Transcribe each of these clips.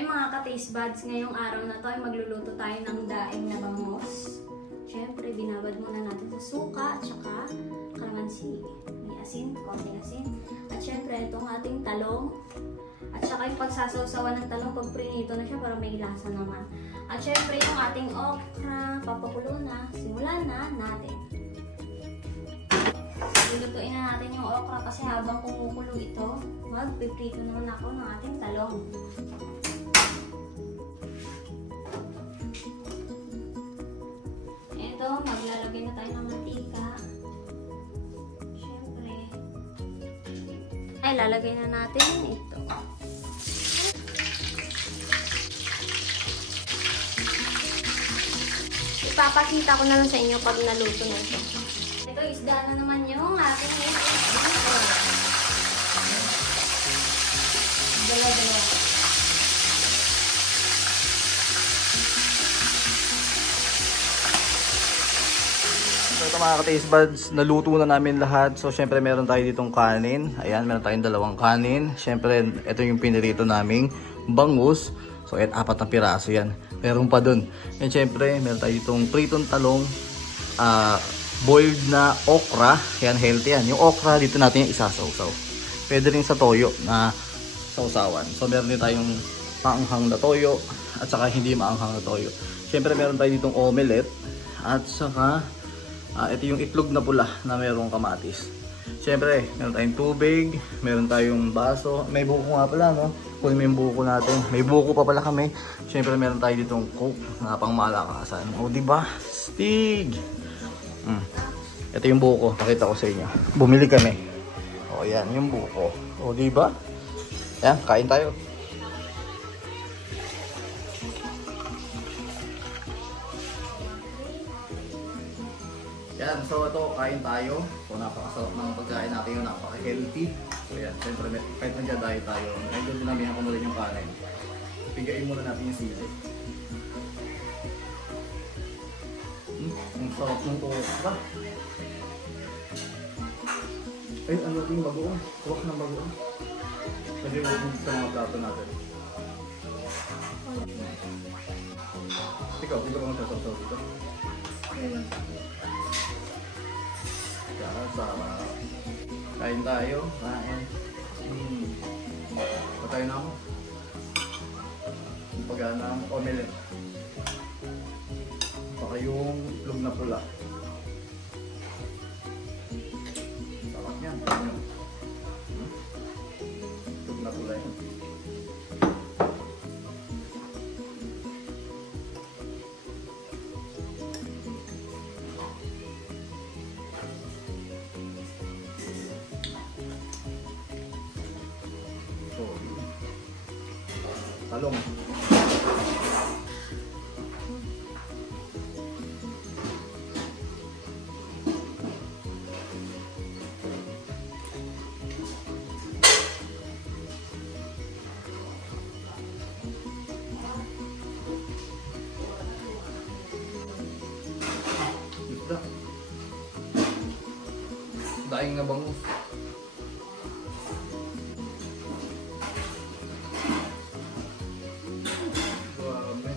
Ay mga ka-taste buds, ngayong araw na to ay magluluto tayo ng daing na bangus. Siyempre, binabad muna natin sa suka at saka kalamansi. May asin, konting asin. At siyempre, itong ating talong. At saka yung pagsasawsawan ng talong pag prinito na siya para may lasa naman. At siyempre, yung ating okra, papakulo na. Simulan na natin. Lulutuin na natin yung okra kasi habang kumukulo ito, magpiprito naman ako ng ating talong. Ito, maglalagay na tayo ng mantika. Siyempre, ay lalagay na natin ito. Ipapakita ko na lang sa inyo pag naluto na ito. Ito, isda na naman yung ating dala-dala. So ito mga ka-taste buds, naluto na namin lahat. So syempre meron tayo ditong kanin. Ayan, meron tayong dalawang kanin. Syempre ito yung pinirito naming bangus. So ayan, 4 na piraso yan. Meron pa dun. And syempre meron tayo ditong pritong talong. Boiled na okra. Yan, healthy yan. Yung okra dito natin yung isasawsaw. Pwede rin sa toyo na sausawan. So meron din tayong maanghang na toyo at saka hindi maanghang na toyo. Syempre meron tayo ditong omelette at saka ito yung itlog na pula na merong kamatis. Syempre meron tayong tubig, meron tayong baso. May buko nga pala, no? Kunin mo yung buko natin. May buko pa pala kami. Syempre meron tayo ditong coke na pang malakasan. O diba? Stig! Ito yung buko, pakita ko sa inyo. Bumili kami. O yan, yung buko. O diba? Yan, kain tayo. Yan, so ito, kain tayo. So napakasarap ng pagkain natin yun, napaka-healthy. So yan, siyempre kahit nandiyan tayo, medyo dinamihan ko muna yung kanin. Pigain muna natin yung sili. Ang sarap ng okra. Ay, ano yung bagoong? Kuwak ng bagoong. Pwede mo sa mga plato natin. Ikaw, dito ka magsasaw dito? Kaya sarap. Kain tayo. Kain. Patay na ako. Pagana ng omelette. Baka yung itlog na pula. Sarap yan. Itlog na pula yan. So, talong. Daing na bangus. Grabe.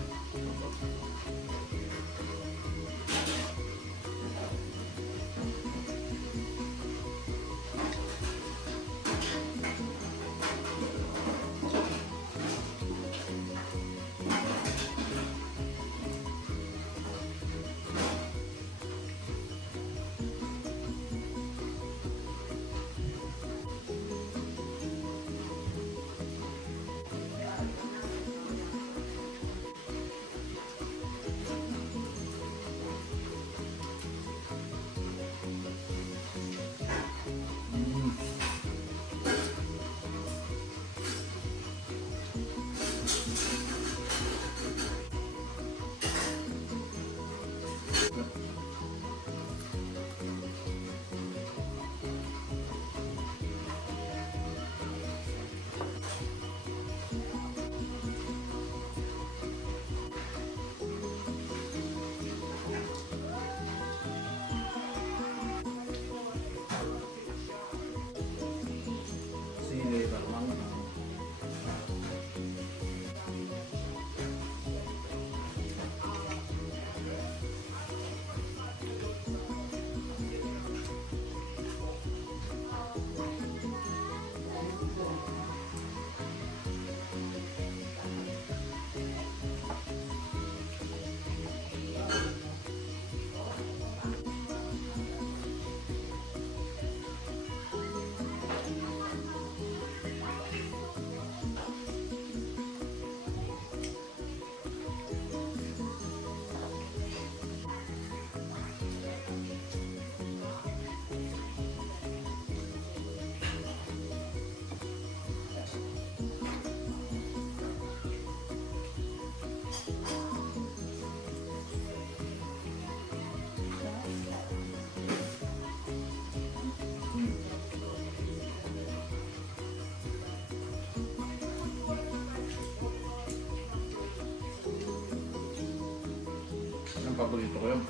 Ang paborito ko yun.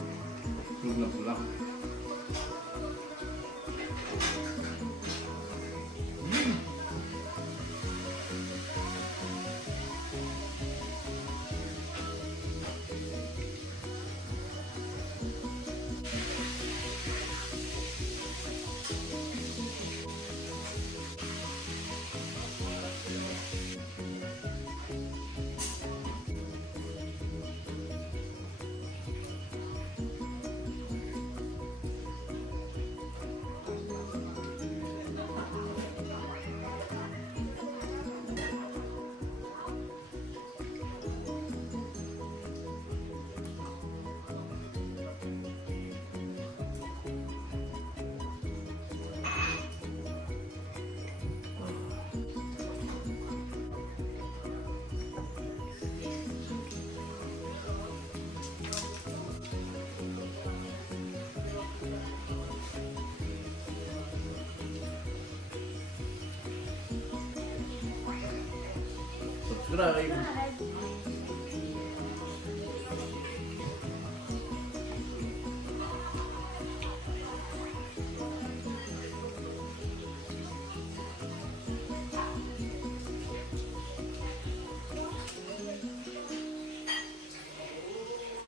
Tulog na pula. Subscribe.